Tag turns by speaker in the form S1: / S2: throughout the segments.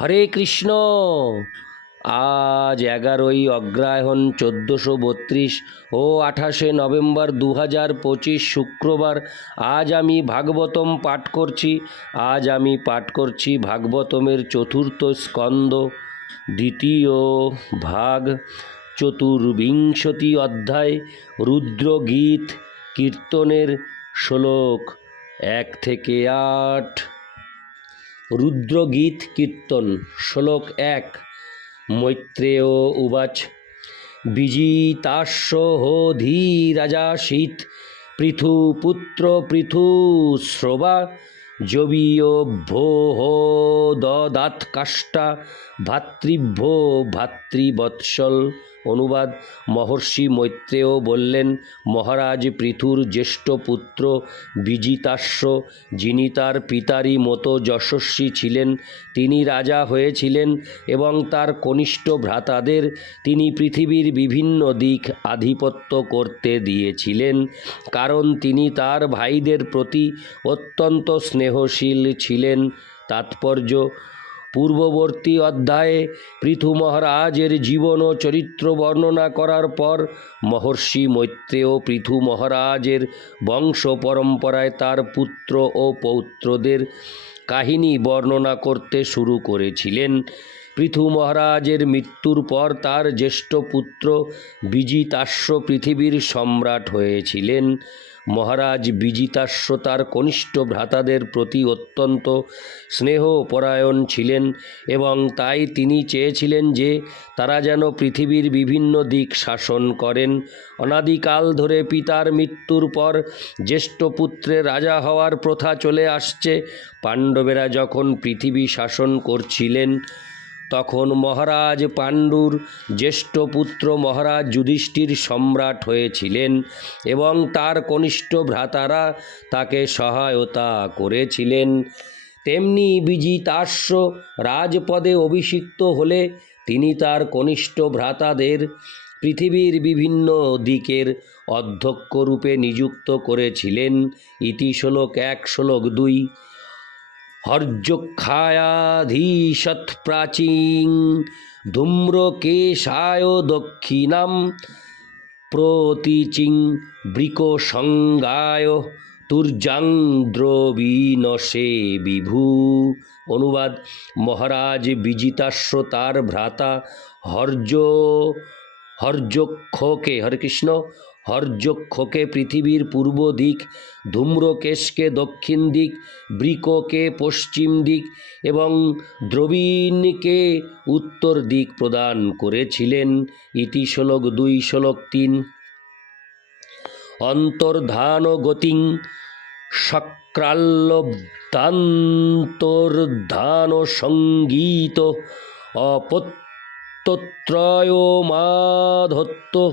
S1: হরে কৃষ্ণ। আজ এগারোই অগ্রায়ণ চোদ্দোশো বত্রিশ ও আঠাশে নভেম্বর দু হাজার পঁচিশ শুক্রবার। আজ আমি ভাগবতম পাঠ করছি। আজ আমি পাঠ করছি ভাগবতমের চতুর্থ স্কন্দ, দ্বিতীয় ভাগ, চতুর্বিংশতি অধ্যায়, রুদ্রগীত কীর্তনের শ্লোক এক থেকে আট। রুদ্রগীত কীর্তন, শ্লোক এক, মৈত্রেয় উবাচ। বিজিতাস্য হো ধীরাজাসীত পৃথু পুত্র পৃথু শ্রবা জবীয় হো দদাত কাষ্টা ভাতৃভ্যো ভাতৃবৎসল। অনুবাদ। মহর্ষি মৈত্রেয় বললেন, মহারাজ পৃথুর জ্যেষ্ঠ পুত্র বিজিতাস্য যিনি তার পিতারই মতো যশস্বী ছিলেন, তিনি রাজা হয়েছিলেন এবং তার কনিষ্ঠ ভ্রাতাদের তিনি পৃথিবীর বিভিন্ন দিক আধিপত্য করতে দিয়েছিলেন, কারণ তিনি তার ভাইদের প্রতি অত্যন্ত স্নেহশীল ছিলেন। তাৎপর্য পূর্ববর্তী অধ্যায়ে পৃথু মহারাজের জীবন ও চরিত্র বর্ণনা করার পর মহর্ষি মৈত্রেয় পৃথু মহারাজের বংশ পরম্পরায় তার পুত্র ও পৌত্রদের কাহিনী বর্ণনা করতে শুরু করেছিলেন। পৃথু মহারাজের মৃত্যুর পর তার জ্যেষ্ঠ পুত্র বিজিতাস্য পৃথিবীর সম্রাট হয়েছিলেন। মহারাজ বিজিতাস্য তার কনিষ্ঠ ভ্রাতাদের প্রতি অত্যন্ত স্নেহপরায়ণ ছিলেন এবং তাই তিনি চেয়েছিলেন যে তারা যেন পৃথিবীর বিভিন্ন দিক শাসন করেন। অনাদিকাল ধরে পিতার মৃত্যুর পর জ্যেষ্ঠ পুত্রে রাজা হওয়ার প্রথা চলে আসছে। পাণ্ডবেরা যখন পৃথিবী শাসন করছিলেন তখন মহারাজ পাণ্ডুর জ্যেষ্ঠ পুত্র মহারাজ যুধিষ্ঠির সম্রাট হয়েছিলেন এবং তার কনিষ্ঠ ভ্রাতারা তাকে সহায়তা করেছিলেন। তেমনি বিজিতাস্য রাজপদে অভিষিক্ত হলে তিনি তার কনিষ্ঠ ভ্রাতাদের পৃথিবীর বিভিন্ন দিকের অধ্যক্ষ রূপে নিযুক্ত করেছিলেন। ইতি শ্লোক এক, শ্লোক দুই। হর্যক্ষায়াধীশৎ প্রাচীন ধূম্রকেশায় দক্ষিণাম প্রতীচিং বৃকসঙ্গায় তুর্যাংদ্রবীনসে বিভু। অনুবাদ মহারাজ বিজিতাস্য তার ভ্রাতা হর্য হর্যক্ষকে হরে কৃষ্ণ হর্যক্ষকে পৃথিবীর পূর্ব দিক ধূম্রকেশকে দক্ষিণ দিক, বৃককে পশ্চিম দিক এবং দ্রবীণকে উত্তর দিক প্রদান করেছিলেন। ইতি শ্লোক দুই, শ্লোক তিন। অন্তর্ধান গতিং সক্রাল্লব্ধান্তর্ধান সংগীত অপত্যত্রয়মাধত্ত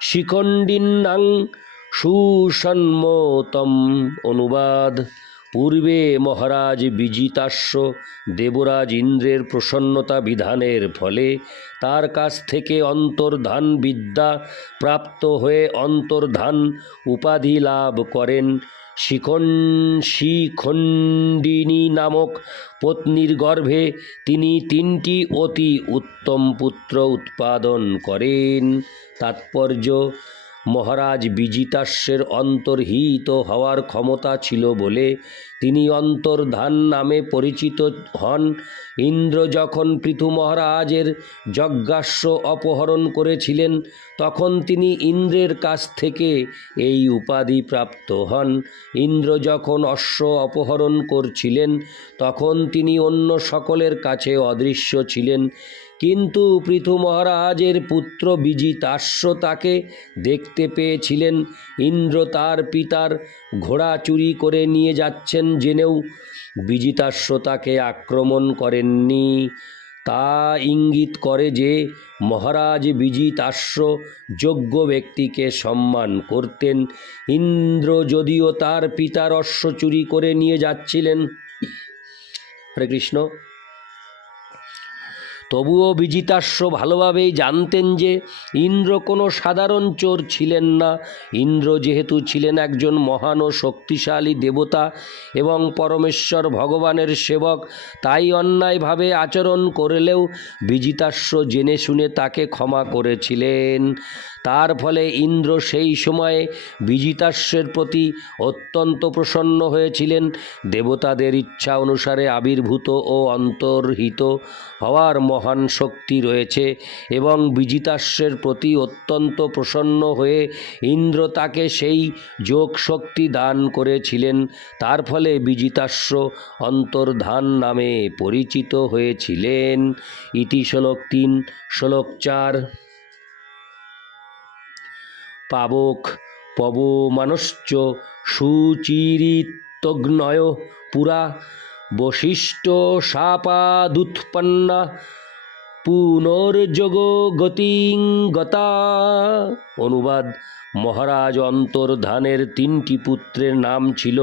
S1: শিখণ্ডিন্নাং সুসন্মতম অনুবাদ। পূর্বে মহারাজ বিজিতাস্য দেবরাজ ইন্দ্রের প্রসন্নতা বিধানের ফলে তার কাছ থেকে অন্তর্ধান বিদ্যা প্রাপ্ত হয়ে অন্তর্ধান উপাধি লাভ করেন। শিখন শিখণ্ডিনী নামক পত্নীর গর্ভে তিনি তিনটি অতি উত্তম পুত্র উৎপাদন করেন। তাৎপর্য, মহারাজ বিজিতাস্যের অন্তর্হিত হওয়ার ক্ষমতা ছিল বলে তিনি অন্তর্ধান নামে পরিচিত হন। ইন্দ্র যখন পৃথু মহারাজের যজ্ঞাস্য অপহরণ করেছিলেন, তখন তিনি ইন্দ্রের কাছ থেকে এই উপাধি প্রাপ্ত হন। ইন্দ্র যখন অশ্ব অপহরণ করছিলেন, তখন তিনি অন্য সকলের কাছে অদৃশ্য ছিলেন। কিন্তু পৃথু মহারাজের পুত্র বিজিতাস্য তাকে দেখতে পেয়েছিলেন। ইন্দ্র তার পিতার ঘোড়া চুরি করে নিয়ে যাচ্ছেন। জেনেও বিজিতাস্য তাকে আক্রমণ করেননি। তা ইঙ্গিত করে যে মহারাজ বিজিতাশ্র যোগ্য ব্যক্তিকে সম্মান করতেন। ইন্দ্র যদিও তার পিতার অশ্ব চুরি করে নিয়ে যাচ্ছিলেন। হরে কৃষ্ণ। তবুও বিজিতাস্য ভালোভাবেই জানতেন যে ইন্দ্র কোনো সাধারণ চোর ছিলেন না। ইন্দ্র যেহেতু ছিলেন একজন মহান ও শক্তিশালী দেবতা এবং পরমেশ্বর ভগবানের সেবক, তাই অন্যায়ভাবে আচরণ করলেও বিজিতাস্য জেনে শুনে তাকে ক্ষমা করেছিলেন। তার ফলে ইন্দ্র সেই সময়ে বিজিতাস্যের প্রতি অত্যন্ত প্রসন্ন হয়েছিলেন। দেবতাদের ইচ্ছা অনুসারে আবির্ভূত ও অন্তর্হিত হওয়ার মহান শক্তি রয়েছে এবং বিজিতাস্যের প্রতি অত্যন্ত প্রসন্ন হয়ে ইন্দ্র তাকে সেই যোগ শক্তি দান করেছিলেন। তার ফলে বিজিতাস্য অন্তর্ধান নামে পরিচিত হয়েছিলেন। ইতি শ্লোক তিন, শ্লোক চার। পাবক পবমানশ্চ সুচিরিতগ্নয় পুরা বশিষ্ঠ শাপাদুৎপন্না পুনর্যোগ গতিং গতা। অনুবাদ, মহারাজ অন্তর্ধানের তিনটি পুত্রের নাম ছিল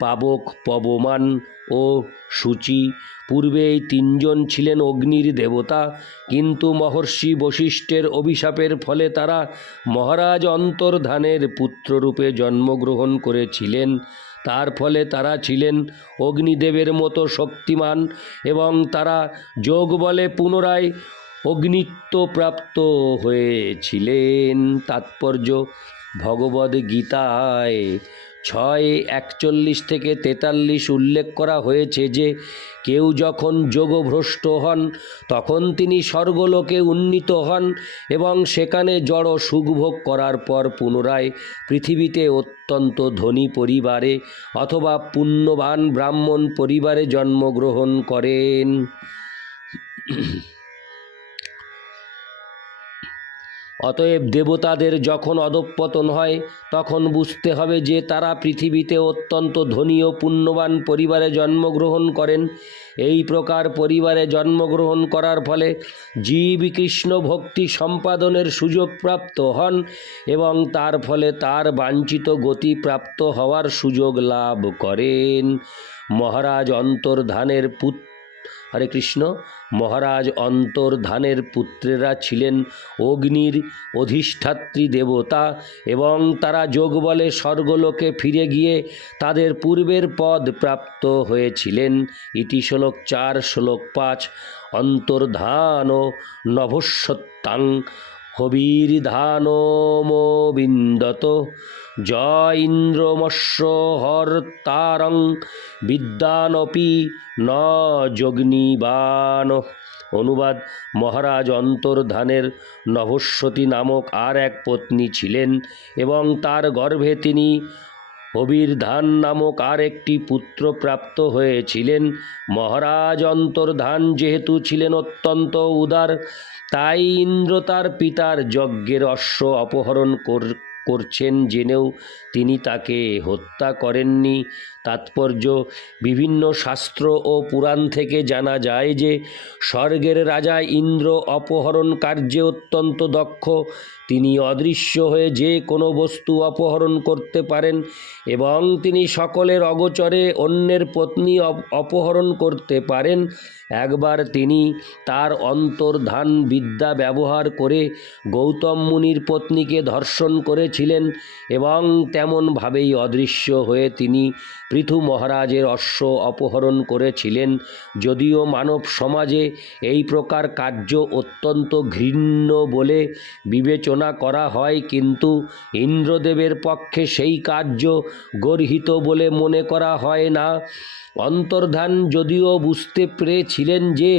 S1: পাবক পবমান। ও সূচি পূর্বে এই তিনজন ছিলেন অগ্নির দেবতা, কিন্তু মহর্ষি বশিষ্ঠের অভিশাপের ফলে তারা মহারাজ অন্তর্ধানের পুত্ররূপে জন্মগ্রহণ করেছিলেন। তার ফলে তারা ছিলেন অগ্নিদেবের মতো শক্তিমান এবং তারা যোগ বলে পুনরায় অগ্নিত্ব প্রাপ্ত হয়েছিলেন। তাৎপর্য ভগবদ গীতায় ছয় একচল্লিশ থেকে তেতাল্লিশ উল্লেখ করা হয়েছে যে, কেউ যখন যোগভ্রষ্ট হন, তখন তিনি স্বর্গলোকে উন্নীত হন এবং সেখানে জড় সুখভোগ করার পর পুনরায় পৃথিবীতে অত্যন্ত ধনী পরিবারে অথবা পুণ্যবান ব্রাহ্মণ পরিবারে জন্মগ্রহণ করেন। অতএব দেবতাদের যখন অধঃপতন হয়, তখন বুঝতে হবে যে তারা পৃথিবীতে অত্যন্ত ধনী ও পুণ্যবান পরিবারে জন্মগ্রহণ করেন। এই প্রকার পরিবারে জন্মগ্রহণ করার ফলে জীব কৃষ্ণ ভক্তি সম্পাদনের সুযোগ প্রাপ্ত হন এবং তার ফলে তার বাঞ্ছিত গতি প্রাপ্ত হওয়ার সুযোগ লাভ করেন। মহারাজ অন্তর্ধানের পুত্র হরে কৃষ্ণ। মহারাজ অন্তর্ধানের পুত্রেরা ছিলেন অগ্নির অধিষ্ঠাত্রী দেবতা এবং তারা যোগ বলে স্বর্গলোকে ফিরে গিয়ে তাদের পূর্বের পদ প্রাপ্ত হয়েছিলেন। ইতি শ্লোক চার, শ্লোক পাঁচ, অন্তর্ধান নভস্বত্তাং হবির্ধানমবিন্দত জয় ইন্দ্রমস্য হর্তারং বিদ্যানপি ন যগ্নিবান অনুবাদ, মহারাজ অন্তর্ধানের নভস্বতী নামক আর এক পত্নী ছিলেন এবং তার গর্ভে তিনি অবির্ধান নামক আর একটি পুত্র প্রাপ্ত হয়েছিলেন। মহারাজ অন্তর্ধান যেহেতু ছিলেন অত্যন্ত উদার, তাই ইন্দ্র তার পিতার যজ্ঞের অশ্ব অপহরণ কর- করছেন জেনেও তিনি তাকে হত্যা করেননি। তাৎপর্য, বিভিন্ন শাস্ত্র ও পুরাণ থেকে জানা যায় যে, স্বর্গের রাজা ইন্দ্র অপহরণ কার্যে অত্যন্ত দক্ষ। তিনি অদৃশ্য হয়ে যে কোনো বস্তু অপহরণ করতে পারেন এবং তিনি সকলের অগোচরে অন্যের পত্নী অপ- অপহরণ করতে পারেন। একবার তিনি তার অন্তর্ধান বিদ্যা ব্যবহার করে গৌতম মুনির পত্নীকে ধর্ষণ করেছিলেন এবং তেমনভাবেই অদৃশ্য হয়ে তিনি পৃথু মহারাজের অশ্ব অপহরণ করেছিলেন। যদিও মানব সমাজে এই প্রকার কার্য অত্যন্ত ঘৃণ্য বলে বিবেচনা করা হয়, কিন্তু ইন্দ্রদেবের পক্ষে সেই কার্য গর্হিত বলে মনে করা হয় না। অন্তর্ধান যদিও বুঝতে পেরেছিলেন যে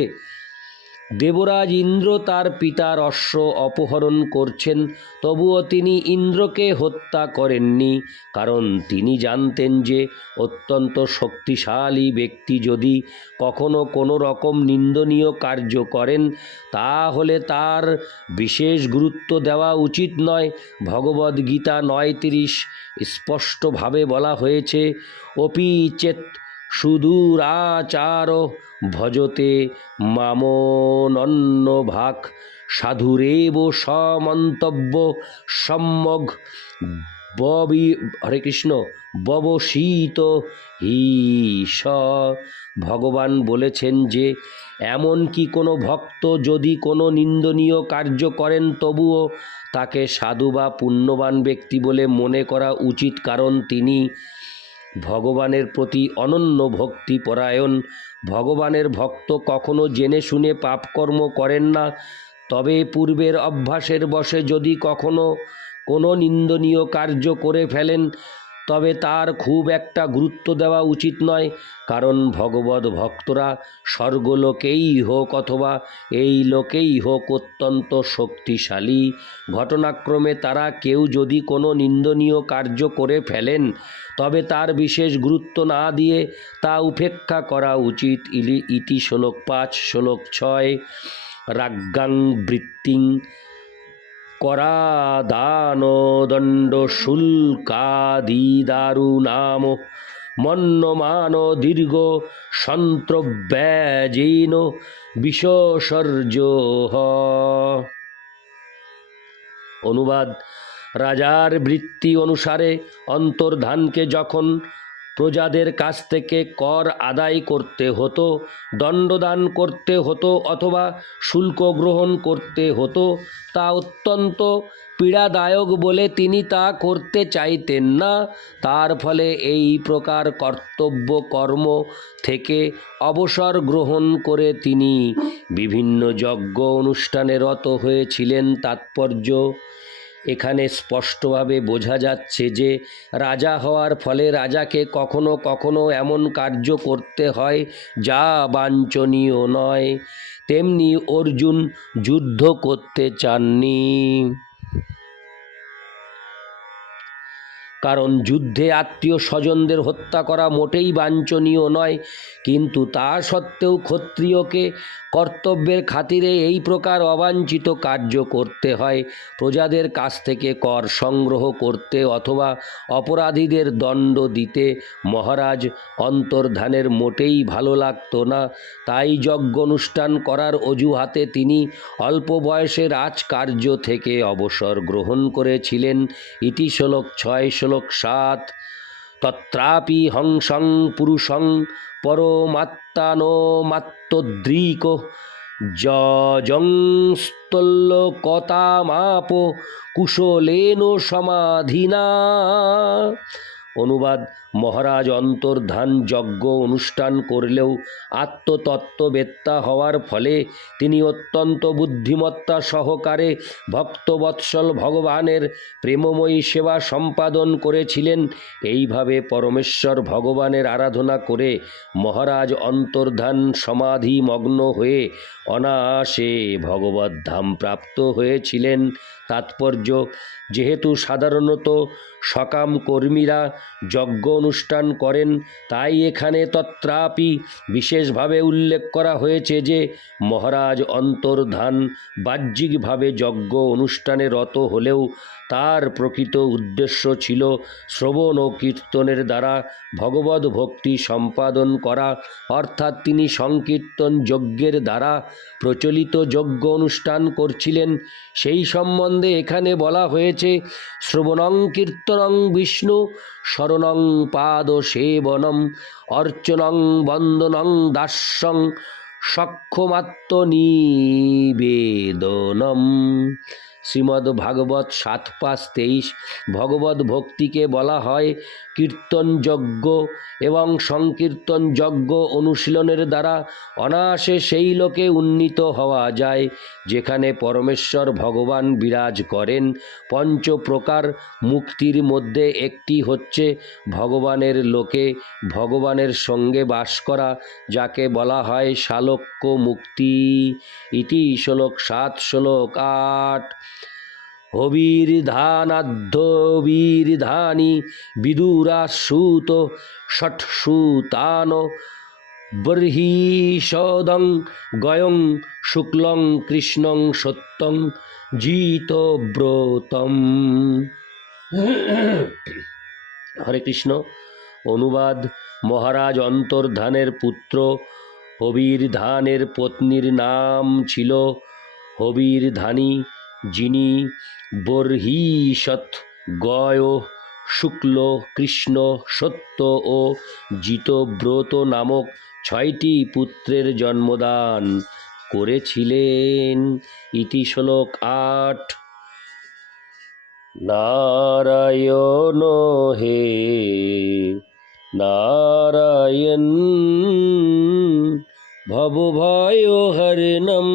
S1: দেবরাজ ইন্দ্র তার পিতার অশ্ব অপহরণ করছেন, তবুও তিনি ইন্দ্রকে হত্যা করেননি, কারণ তিনি জানতেন যে অত্যন্ত শক্তিশালী ব্যক্তি যদি কখনো কোনো রকম নিন্দনীয় কার্য করেন, তাহলে তার বিশেষ গুরুত্ব দেওয়া উচিত নয়। ভগবদ্গীতা নয় তিরিশ স্পষ্টভাবে বলা হয়েছে, অপি চেত সুদূরাচার ভজতে মামনন্য ভাগ সাধুরেব সমন্তব্য সম্যগ ববি হরে কৃষ্ণ ববশীত ঈশ ভগবান বলেছেন যে, এমন কি কোনো ভক্ত যদি কোনো নিন্দনীয় কার্য করেন তবুও তাকে সাধু বা পুণ্যবান ব্যক্তি বলে মনে করা উচিত, কারণ তিনি ভগবানের প্রতি অনন্য ভক্তি পরায়ণ ভগবানের ভক্ত কখনো জেনে শুনে পাপকর্ম করেন না। তবে পূর্বের অভ্যাসের বশে যদি কখনো কোনো নিন্দনীয় কার্য করে ফেলেন তবে তার খুব একটা গুরুত্ব দেওয়া উচিত নয়, কারণ ভগবত ভক্তরা স্বর্গলোকেই হোক অথবা এই লোকেই হোক অত্যন্ত শক্তিশালী। ঘটনাক্রমে তারা কেউ যদি কোনো নিন্দনীয় কার্য করে ফেলেন, তবে তার বিশেষ গুরুত্ব না দিয়ে তা উপেক্ষা করা উচিত। ইলি ইতি শ্লোক পাঁচ, শ্লোক ছয় রাজ্ঞাং বৃত্তিং করাদানদণ্ড শুল্কাদিদারু নাম মন্যমান দীর্ঘ সন্ত্রব্যাজীন বিশ্বসর্য অনুবাদ রাজার বৃত্তি অনুসারে অন্তর্ধানকে যখন প্রজাদের কাছ থেকে কর আদায় করতে হতো, দণ্ডদান করতে হতো অথবা শুল্ক গ্রহণ করতে হতো। তা অত্যন্ত পীড়াদায়ক বলে তিনি তা করতে চাইতেন না। তার ফলে এই প্রকার কর্তব্য কর্ম থেকে অবসর গ্রহণ করে তিনি বিভিন্ন যজ্ঞ অনুষ্ঠানে রত হয়েছিলেন। তাৎপর্য এখানে স্পষ্টভাবে বোঝা যাচ্ছে যে রাজা হওয়ার ফলে রাজাকে কখনো কখনো এমন কার্য করতে হয় যা বাঞ্ছনীয় নয়। তেমনি অর্জুন যুদ্ধ করতে চাননি। কারণ যুদ্ধে আত্মীয় স্বজনদের হত্যা করা মোটেই বাঞ্ছনীয় নয়, কিন্তু তা সত্ত্বেও ক্ষত্রিয়কে কর্তব্যের খাতিরে এই প্রকার অবাঞ্ছিত কার্য করতে হয়। প্রজাদের কাছ থেকে কর সংগ্রহ করতে অথবা অপরাধীদের দণ্ড দিতে মহারাজ অন্তর্ধানের মোটেই ভালো লাগতো না। তাই যজ্ঞ অনুষ্ঠান করার অজুহাতে তিনি অল্প বয়সে রাজকার্য থেকে অবসর গ্রহণ করেছিলেন। ইতি শ্লোক ছয়, শ্লোক সাত তত্রাপি হংসং পুরুষং পরমাত্মানোমাত্তদ্রিক যজংস্তল্যকতামাপ কুশলেন সমাধিনা। অনুবাদ, মহারাজ অন্তর্ধান যজ্ঞ অনুষ্ঠান করলেও আত্মতত্ত্ববেত্তা হওয়ার ফলে তিনি অত্যন্ত বুদ্ধিমত্তা সহকারে ভক্তবৎসল ভগবানের প্রেমময়ী সেবা সম্পাদন করেছিলেন। এইভাবে পরমেশ্বর ভগবানের আরাধনা করে মহারাজ অন্তর্ধান সমাধি মগ্ন হয়ে অনায়াসে ভগবত ধাম প্রাপ্ত হয়েছিলেন। তাৎপর্য, যেহেতু সাধারণত সকাম কর্মীরা যজ্ঞ অনুষ্ঠান করেন, তাই এখানে তত্রাপি বিশেষভাবে উল্লেখ করা হয়েছে যে মহারাজ অন্তর্ধান বাহ্যিকভাবে যজ্ঞ অনুষ্ঠানে রত হলেও তার প্রকৃত উদ্দেশ্য ছিল শ্রবণ ও কীর্তনের দ্বারা ভগবত ভক্তি সম্পাদন করা, অর্থাৎ তিনি সংকীর্তন যজ্ঞের দ্বারা প্রচলিত যজ্ঞ অনুষ্ঠান করছিলেন। সেই সম্বন্ধে এখানে বলা হয়েছে, শ্রবণং কীর্তনং বিষ্ণু, শরণং পাদ সেবনম, অর্চনং বন্দনং দাস্যং সক্ষমাত্ম নিবেদনম। শ্রীমদ্ ভাগবত সাত পাঁচ তেইশ ভগবত ভক্তিকে বলা হয় কীর্তন যজ্ঞ এবং সংকীর্তন যজ্ঞ অনুশীলনের দ্বারা অনায়াসে সেই লোকে উন্নীত হওয়া যায়, যেখানে পরমেশ্বর ভগবান বিরাজ করেন। পঞ্চ প্রকার মুক্তির মধ্যে একটি হচ্ছে ভগবানের লোকে ভগবানের সঙ্গে বাস করা, যাকে বলা হয় শালক্য মুক্তি ইতি শ্লোক সাত, শ্লোক আট। হবির্ধানাধ্যবীর্ধানি বিদুরাসুত ষটসুতান বর্হিষদং গয়ং শুক্লং কৃষ্ণং সত্যং জিতব্রতম। হরে কৃষ্ণ, অনুবাদ, মহারাজ অন্তর্ধানের পুত্র হবির ধানের পত্নীর নাম ছিল হবির ধানী যিনি বর্হিষৎ গয়, শুক্ল, কৃষ্ণ, সত্য ও জিতব্রত নামক ছয়টি পুত্রের জন্মদান করেছিলেন। ইতি শ্লোক আট। নারায়ণ হে, নারায়ণ ভবভয় হরণম